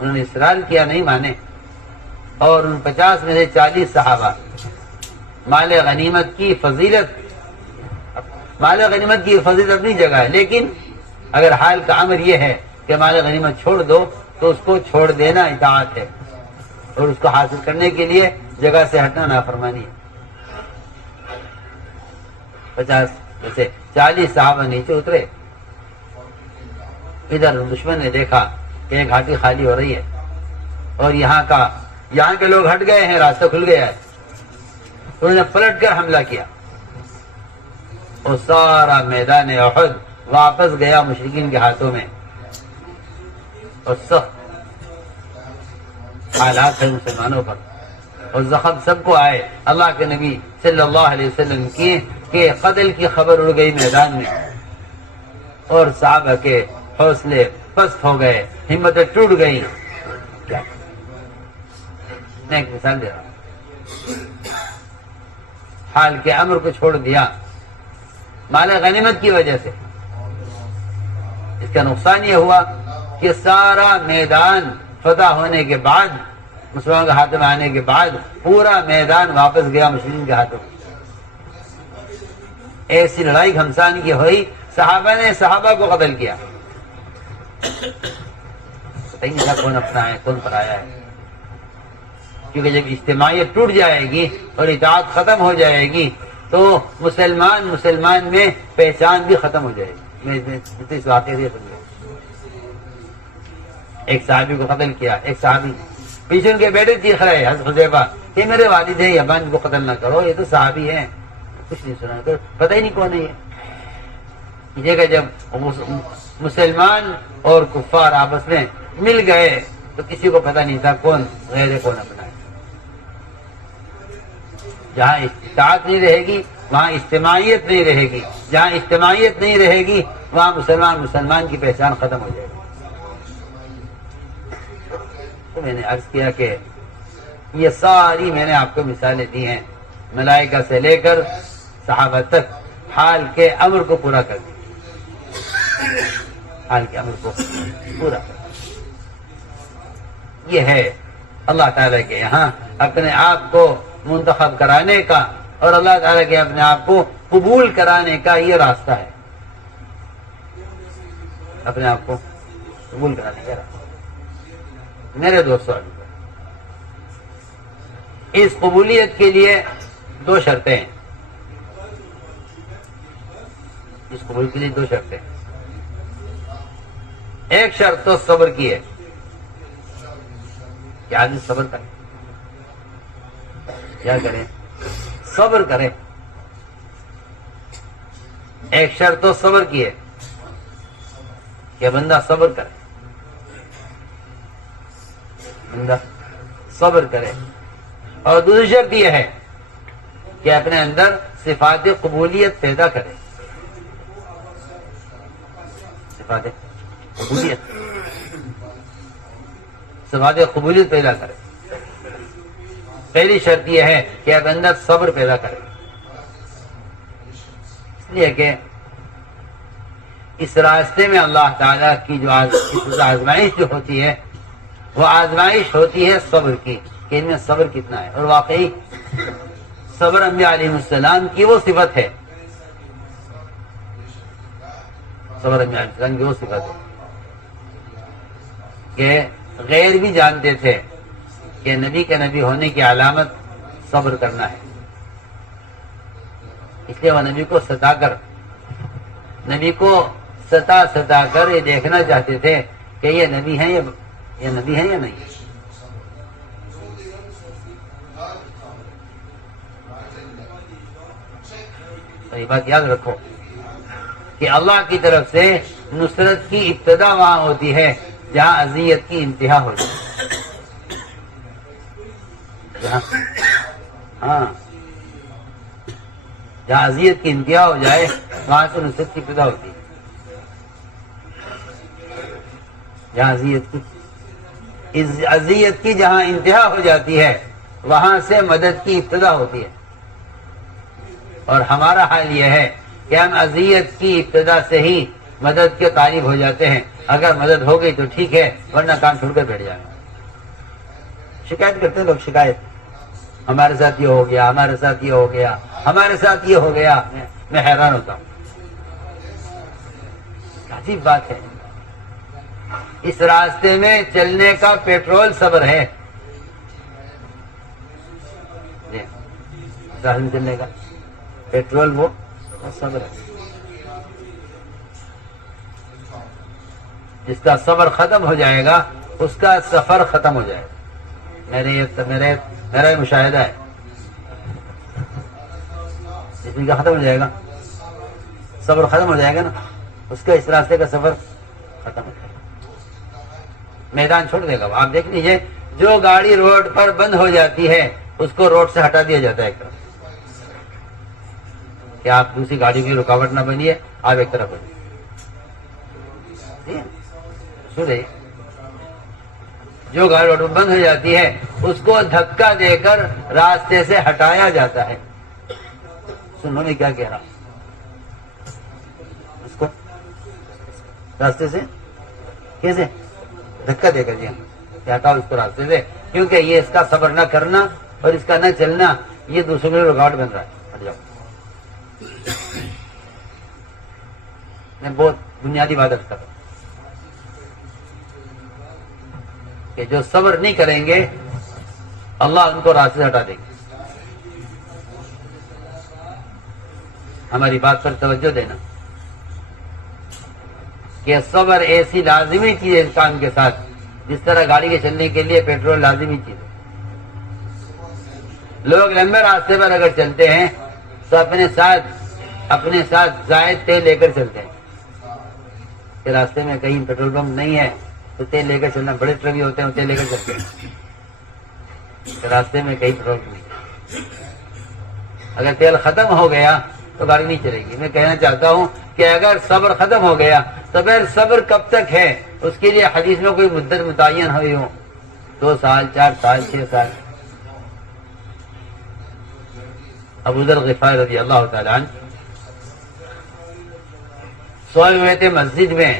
انہوں نے اصرار کیا، نہیں مانے، اور ان 50 میں سے 40 صحابہ مال غنیمت کی فضیلت اپنی جگہ ہے، لیکن اگر حال کا امر یہ ہے کہ مال غنیمت چھوڑ دو تو اس کو چھوڑ دینا اطاعت ہے، اور اس کو حاصل کرنے کے لیے جگہ سے ہٹنا نافرمانی ہے۔ 50 میں سے 40 صحابہ نیچے اترے، ادھر دشمن نے دیکھا کہ ایک گھاٹی خالی ہو رہی ہے اور یہاں کے لوگ ہٹ گئے ہیں، راستہ کھل گیا ہے، انہوں نے پلٹ کر حملہ کیا اور سارا میدان احد واپس گیا مشرکین کے ہاتھوں میں، اور سخت حالات ہے مسلمانوں پر، اور زخم سب کو آئے۔ اللہ کے نبی صلی اللہ علیہ وسلم کی کہ قتل کی خبر اڑ گئی میدان میں، اور صحابہ کے حوصلے پست ہو گئے، ہمتیں ٹوٹ گئی۔ میں ایک مثال دے رہا ہوں، حال کے امر کو چھوڑ دیا مال غنیمت کی وجہ سے۔ اس کا نقصان یہ ہوا کہ سارا میدان فتح ہونے کے بعد، مسلمانوں کے ہاتھ میں آنے کے بعد، پورا میدان واپس گیا مشرکین کے ہاتھوں میں۔ ایسی لڑائی گھمسان کی ہوئی، صحابہ نے صحابہ کو قتل کیا، پتہ ہی نہیں تھا کون اپنا ہے کون پرایا ہے، کیونکہ جب اجتماعیت ٹوٹ جائے گی اور اطاعت ختم ہو جائے گی تو مسلمان میں پہچان بھی ختم ہو جائے گی۔ میں اس واقعے سے سمجھا، ایک صحابی کو قتل کیا، ایک صحابی پیچھے ان کے بیٹے چیخ رہے حضرت حذیفہ کہ میرے والد ہیں یبان، ان کو قتل نہ کرو، یہ تو صحابی ہیں، کچھ نہیں سنا، پتہ ہی نہیں کون ہے یہ۔ جگہ جب مسلمان اور کفار آپس میں مل گئے تو کسی کو پتہ نہیں تھا کون غیر ہے کون اپنا ہے۔ جہاں اطاعت نہیں رہے گی وہاں اجتماعیت نہیں رہے گی، جہاں اجتماعیت نہیں رہے گی وہاں مسلمان کی پہچان ختم ہو جائے گی۔ تو میں نے عرض کیا کہ یہ ساری میں نے آپ کو مثالیں دی ہیں، ملائکہ سے لے کر صحابہ تک حال کے امر کو پورا کر دیا، حال کے امر کو پورا کر دیا۔ یہ ہے اللہ تعالیٰ کے یہاں اپنے آپ کو منتخب کرانے کا اور اللہ تعالیٰ کے اپنے آپ کو قبول کرانے کا یہ راستہ ہے، اپنے آپ کو قبول کرانے کا راستہ۔ میرے دوستو، اس قبولیت کے لیے 2 شرطیں ہیں، اس قبول کے لیے 2 شرطیں ہیں۔ ایک شرط تو صبر کی ہے کہ آدمی صبر کرے، کیا کرے؟ صبر کرے۔ ایک شرط تو صبر کی ہے کہ بندہ صبر کرے، بندہ صبر کرے، اور دوسری شرط یہ ہے کہ اپنے اندر صفات قبولیت پیدا کرے، صفات قبولیت پیدا کرے۔ پہلی شرط یہ ہے کہ اپنے اندر صبر پیدا کرے، اس لیے کہ اس راستے میں اللہ تعالیٰ کی جو آزمائش جو ہوتی ہے وہ آزمائش ہوتی ہے صبر کی، کہ ان میں صبر کتنا ہے۔ اور واقعی صبر انبیاء علیہ السلام کی وہ صفت ہے، صبر انبیاء علیہ السلام کی وہ صفت ہے کہ غیر بھی جانتے تھے کہ نبی کے نبی ہونے کی علامت صبر کرنا ہے، اس لیے وہ نبی کو ستا کر یہ دیکھنا چاہتے تھے کہ یہ نبی ہیں یا نہیں۔ تو یہ بات یاد رکھو کہ اللہ کی طرف سے نصرت کی ابتدا وہاں ہوتی ہے جہاں اذیت کی انتہا ہو جائے، جہاں اذیت کی انتہا ہو جائے وہاں سے نصرت کی ابتدا ہوتی ہے، جہاں اذیت کی جہاں انتہا ہو جاتی ہے وہاں سے مدد کی ابتدا ہوتی ہے۔ اور ہمارا حال یہ ہے کہ ہم اذیت کی ابتدا سے ہی مدد کے طالب ہو جاتے ہیں. اگر مدد ہو گئی تو ٹھیک ہے، ورنہ کام چھوڑ کر بیٹھ جائیں. شکایت کرتے ہیں لوگ، شکایت، ہمارے ساتھ یہ ہو گیا، ہمارے ساتھ یہ ہو گیا، ہمارے ساتھ یہ ہو گیا. میں حیران ہوتا ہوں، عجیب بات ہے. اس راستے میں چلنے کا پیٹرول صبر ہے. راستے میں چلنے کا پیٹرول وہ صبر ہے. جس کا صبر ختم ہو جائے گا اس کا سفر ختم ہو جائے گا. میرا یہ مشاہدہ ہے. جس کا ختم ہو جائے گا، صبر ختم ہو جائے گا نا، اس کا اس راستے کا سفر ختم ہو جائے گا، میدان چھوڑ دے گا. آپ دیکھ لیجئے، جو گاڑی روڈ پر بند ہو جاتی ہے اس کو روڈ سے ہٹا دیا جاتا ہے ایک طرف، کہ آپ دوسری گاڑی کی رکاوٹ نہ بنیے، آپ ایک طرف بنیے. جو گاڑی روڈ پر بند ہو جاتی ہے اس کو دھکا دے کر راستے سے ہٹایا جاتا ہے. سنو میں کیا کہہ رہا ہوں، اس کو راستے سے کیسے دھکا دے کر ہٹاؤ اس کو راستے سے، کیونکہ یہ اس کا صبر نہ کرنا اور اس کا نہ چلنا یہ دوسروں کے لیے رکاوٹ بن رہا ہے. ہٹ جاؤ. میں بہت بنیادی بات کر رہا ہوں کہ جو صبر نہیں کریں گے اللہ ان کو راستے سے ہٹا دے گا. ہماری بات پر توجہ دینا کہ صبر ایسی لازمی چیز ہے انسان کے ساتھ، جس طرح گاڑی کے چلنے کے لیے پیٹرول لازمی چیز ہے. لوگ لمبے راستے پر اگر چلتے ہیں تو اپنے ساتھ زائد تیل لے کر چلتے ہیں کہ راستے میں کہیں پیٹرول پمپ نہیں ہے تو تیل لے کر چلنا. بڑے ٹرک ہوتے ہیں تیل لے کر چلتے ہیں کہ راستے میں کہیں پیٹرول پمپ نہیں. اگر تیل ختم ہو گیا تو گاڑی نہیں چلے گی. میں کہنا چاہتا ہوں کہ اگر صبر ختم ہو گیا تو پھر صبر کب تک ہے؟ اس کے لیے حدیث میں کوئی مدت متعین ہوئی ہو، 2 سال، 4 سال، 6 سال. ابو ذر غفاری رضی اللہ تعالیٰ عنہ سوئے ہوئے تھے مسجد میں.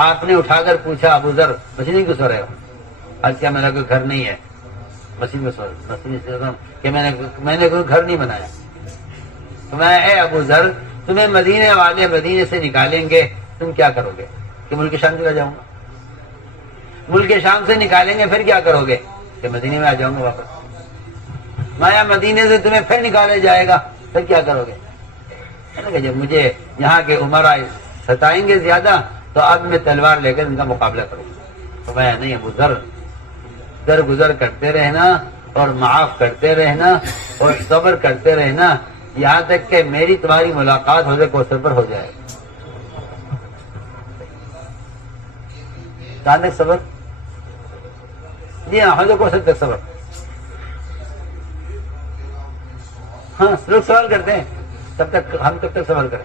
آپ نے اٹھا کر پوچھا، ابو ذر مسجد میں کیوں سو رہے ہو؟ آج کیا میرا کوئی گھر نہیں ہے، مسجد میں سو رہے مسجد میں سو رہا ہوں کہ میں نے کوئی گھر نہیں بنایا. تو میں اے ابو ذر، تمہیں مدینے والے مدینے سے نکالیں گے، تم کیا کرو گے؟ کہ ملک شام چلا جاؤں گا. ملک شام سے نکالیں گے پھر کیا کرو گے؟ کہ مدینے میں آ جاؤں گا واپس. مایا مدینے سے تمہیں پھر نکالا جائے گا پھر کیا کرو گے؟ کہ جب مجھے یہاں کے عمرا ستائیں گے زیادہ تو اب میں تلوار لے کر ان کا مقابلہ کروں گا. تو میں نہیں ابو ذر، درگزر کرتے رہنا اور معاف کرتے رہنا اور صبر کرتے رہنا یہاں تک کہ میری تمہاری ملاقات حوض کوثر پر ہو جائے. کہاں تک صبر؟ جی ہاں، حوض کوثر تک صبر. ہاں لوگ سوال کرتے ہیں تب تک ہم کب تک صبر کریں؟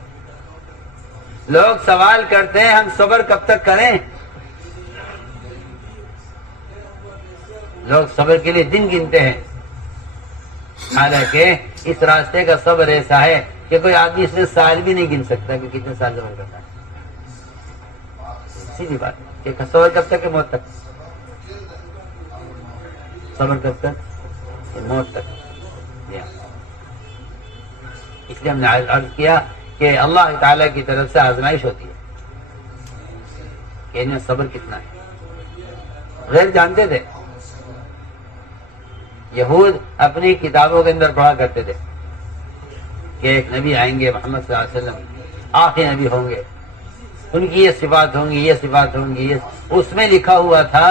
لوگ سوال کرتے ہیں ہم صبر کب تک کریں؟ لوگ صبر کے لیے دن گنتے ہیں، حالانکہ اس راستے کا صبر ایسا ہے کہ کوئی آدمی اس میں سال بھی نہیں گن سکتا کہ کتنے سال صبر کرتا ہے. سیدھی بات ہے کہ صبر کب تک ہے؟ موت تک. صبر کب تک؟ موت تک. اس لیے ہم نے عرض کیا کہ اللہ تعالیٰ کی طرف سے آزمائش ہوتی ہے کہ ان میں صبر کتنا ہے. غیر جانتے تھے، یہود اپنی کتابوں کے اندر پڑھا کرتے تھے کہ ایک نبی آئیں گے، محمد صلی اللہ علیہ وسلم آخری نبی ہوں گے، ان کی یہ صفات ہوں گی، یہ صفات ہوں گی. اس میں لکھا ہوا تھا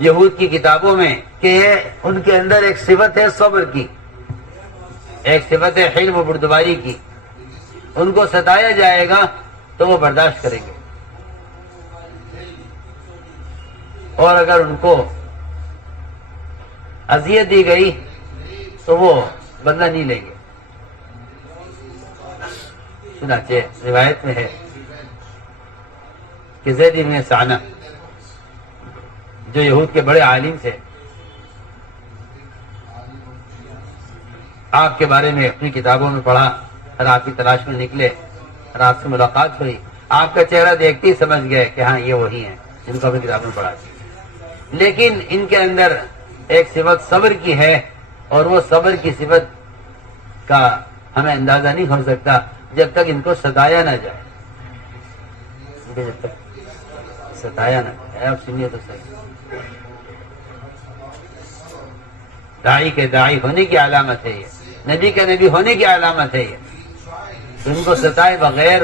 یہود کی کتابوں میں کہ ان کے اندر ایک صفت ہے صبر کی، ایک صفت ہے حلم و بردباری کی. ان کو ستایا جائے گا تو وہ برداشت کریں گے، اور اگر ان کو اذیت دی گئی تو وہ بدلہ نہیں لیں گے. چنانچہ روایت میں ہے کہ زید بن ثعلبہ جو یہود کے بڑے عالم تھے، آپ کے بارے میں اپنی کتابوں میں پڑھا اور آپ کی تلاش میں نکلے اور آپ سے ملاقات ہوئی. آپ کا چہرہ دیکھتے ہی سمجھ گئے کہ ہاں یہ وہی ہیں جن کو اپنی کتاب میں پڑھا دیا، لیکن ان کے اندر ایک صفت صبر کی ہے، اور وہ صبر کی صفت کا ہمیں اندازہ نہیں ہو سکتا جب تک ان کو ستایا نہ جائے، جب تک ستایا نہ جائے۔ آپ سنیے تو صحیح، داعی کے داعی ہونے کی علامت ہے یہ، نبی کے نبی ہونے کی علامت ہے یہ۔ ان کو ستائے بغیر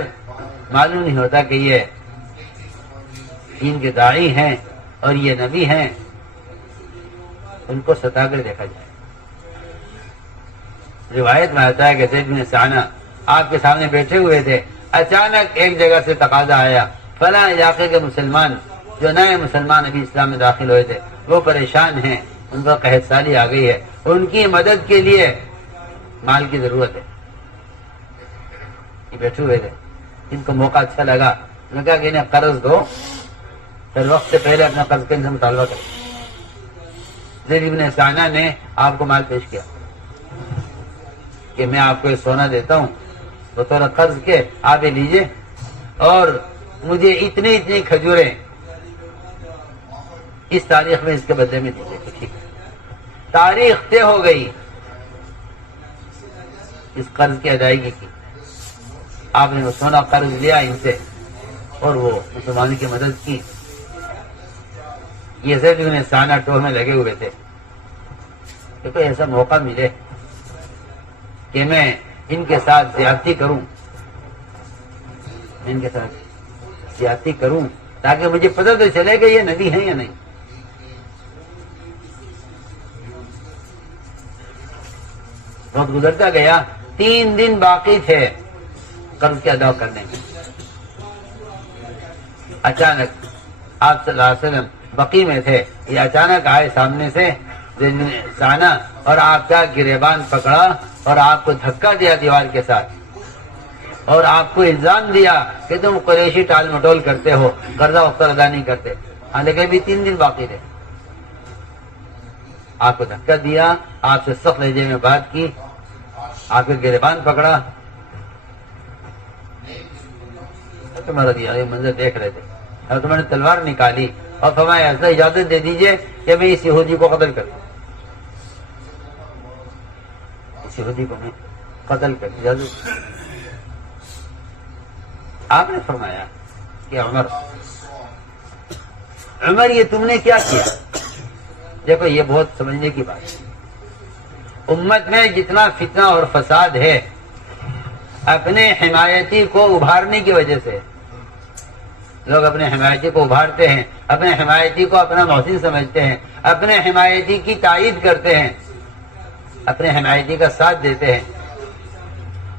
معلوم نہیں ہوتا کہ یہ دین کے داعی ہیں اور یہ نبی ہیں، ان کو ستا کر دیکھا جائے۔ روایت میں آتا ہے کہ زید بن ثانہ آپ کے سامنے بیٹھے ہوئے تھے، اچانک ایک جگہ سے تقاضا آیا، فلاں علاقے کے مسلمان جو نئے مسلمان ابھی اسلام میں داخل ہوئے تھے وہ پریشان ہیں، ان کو قحط سالی آ گئی ہے، ان کی مدد کے لیے مال کی ضرورت ہے۔ یہ بیٹھے ہوئے تھے، ان کو موقع اچھا لگا، انہوں نے کہا کہ انہیں قرض دو، پھر وقت سے پہلے اپنا قرض کے ان سے مطالبہ کریں۔ زید بن ثانہ نے آپ کو مال پیش کیا کہ میں آپ کو یہ سونا دیتا ہوں بطور قرض کے، آپ یہ لیجئے، اور مجھے اتنی کھجوریں اس تاریخ میں اس کے بدلے میں دیجیے۔ ٹھیک ہے، تاریخ طے ہو گئی اس قرض کی ادائیگی کی، آپ نے وہ سونا قرض لیا ان سے اور وہ مسلمانوں کی مدد کی۔ یہ زید بن ثانہ ٹوہ میں لگے ہوئے تھے کہ کوئی ایسا موقع ملے کہ میں ان کے ساتھ زیادتی کروں، ان کے ساتھ زیادتی کروں تاکہ مجھے پتہ تو چلے کہ یہ نبی ہیں یا نہیں۔ وقت گزرتا گیا، 3 دن باقی تھے قرض کے ادا کرنے میں۔ اچانک آپ صلی اللہ علیہ وسلم بقی میں تھے، یہ اچانک آئے سامنے سے زید بن ثانہ اور آپ کا گریبان پکڑا اور آپ کو دھکا دیا دیوار کے ساتھ، اور آپ کو الزام دیا کہ تم قریشی ٹال مٹول کرتے ہو، قرضہ وقت ادا نہیں کرتے، حالانکہ بھی 3 دن باقی تھے۔ آپ کو دھکا دیا، آپ سے سخت لہجے میں بات کی، آپ کے گریبان پکڑا۔ تمہارا دیا یہ منظر دیکھ رہے تھے اور تمہارے تلوار نکالی اور فرمایا ایسا اجازت دے دیجئے کہ میں اس یہودی کو قتل کروں، اس یہودی کو میں قتل کر اجازت۔ آپ نے فرمایا کہ عمر یہ تم نے کیا کیا؟ دیکھو یہ بہت سمجھنے کی بات ہے، امت میں جتنا فتنہ اور فساد ہے اپنے حمایتی کو ابھارنے کی وجہ سے، لوگ اپنے حمایتی کو ابھارتے ہیں، اپنے حمایتی کو اپنا محسن سمجھتے ہیں، اپنے حمایتی کی تائید کرتے ہیں، اپنے حمایتی کا ساتھ دیتے ہیں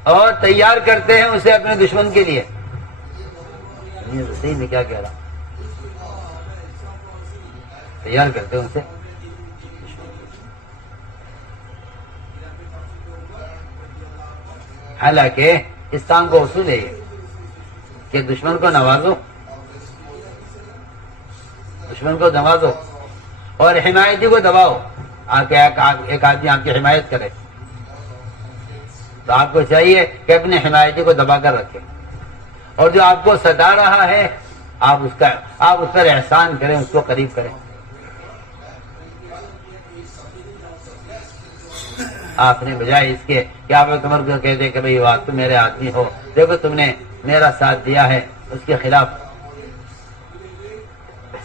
اور تیار کرتے ہیں اسے اپنے دشمن کے لیے۔ صحیح میں کیا کہہ رہا ہوں، تیار کرتے ہیں اسے۔ حالانکہ اسلام کو اصول ہے یہ کہ دشمن کو نوازو، دشمن کو نوازو اور حمایتی کو دباؤ۔ ایک آدمی آپ کی حمایت کرے تو آپ کو چاہیے کہ اپنے حمایتی کو دبا کر رکھیں، اور جو آپ کو ستا رہا ہے آپ اس پر احسان کریں، اس کو قریب کریں۔ آپ نے بجائے اس کے کہ آپ عمر کو کہہ دے کہ بھئی تم میرے آدمی ہو، دیکھو تم نے میرا ساتھ دیا ہے، اس کے خلاف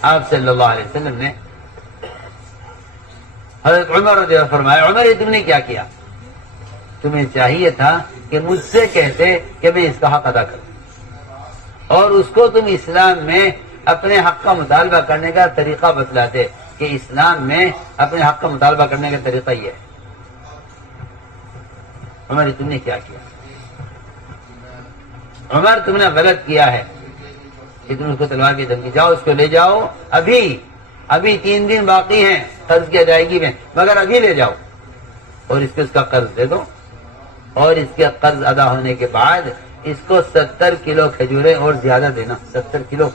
آپ صلی اللہ علیہ وسلم نے حضرت عمر رضی اللہ عنہ فرمایا، عمر یہ تم نے کیا کیا؟ تمہیں چاہیے تھا کہ مجھ سے کہتے کہ میں اس کا حق ادا کروں، اور اس کو تم اسلام میں اپنے حق کا مطالبہ کرنے کا طریقہ بتلاتے کہ اسلام میں اپنے حق کا مطالبہ کرنے کا طریقہ یہ ہے۔ عمر تم نے کیا کیا؟ عمر تم نے غلط کیا ہے کہ تم اس کو تلوار کی دھمکی، جاؤ اس کو لے جاؤ، ابھی 3 دن باقی ہیں قرض کی ادائیگی میں، مگر ابھی لے جاؤ اور اس کا قرض دے دو، اور اس کے قرض ادا ہونے کے بعد اس کو 70 کلو کھجوریں اور زیادہ دینا، 70 کلو۔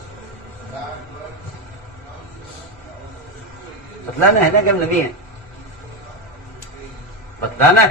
بتلانا ہے نا کہ ہم نبی ہیں، بتلانا ہے۔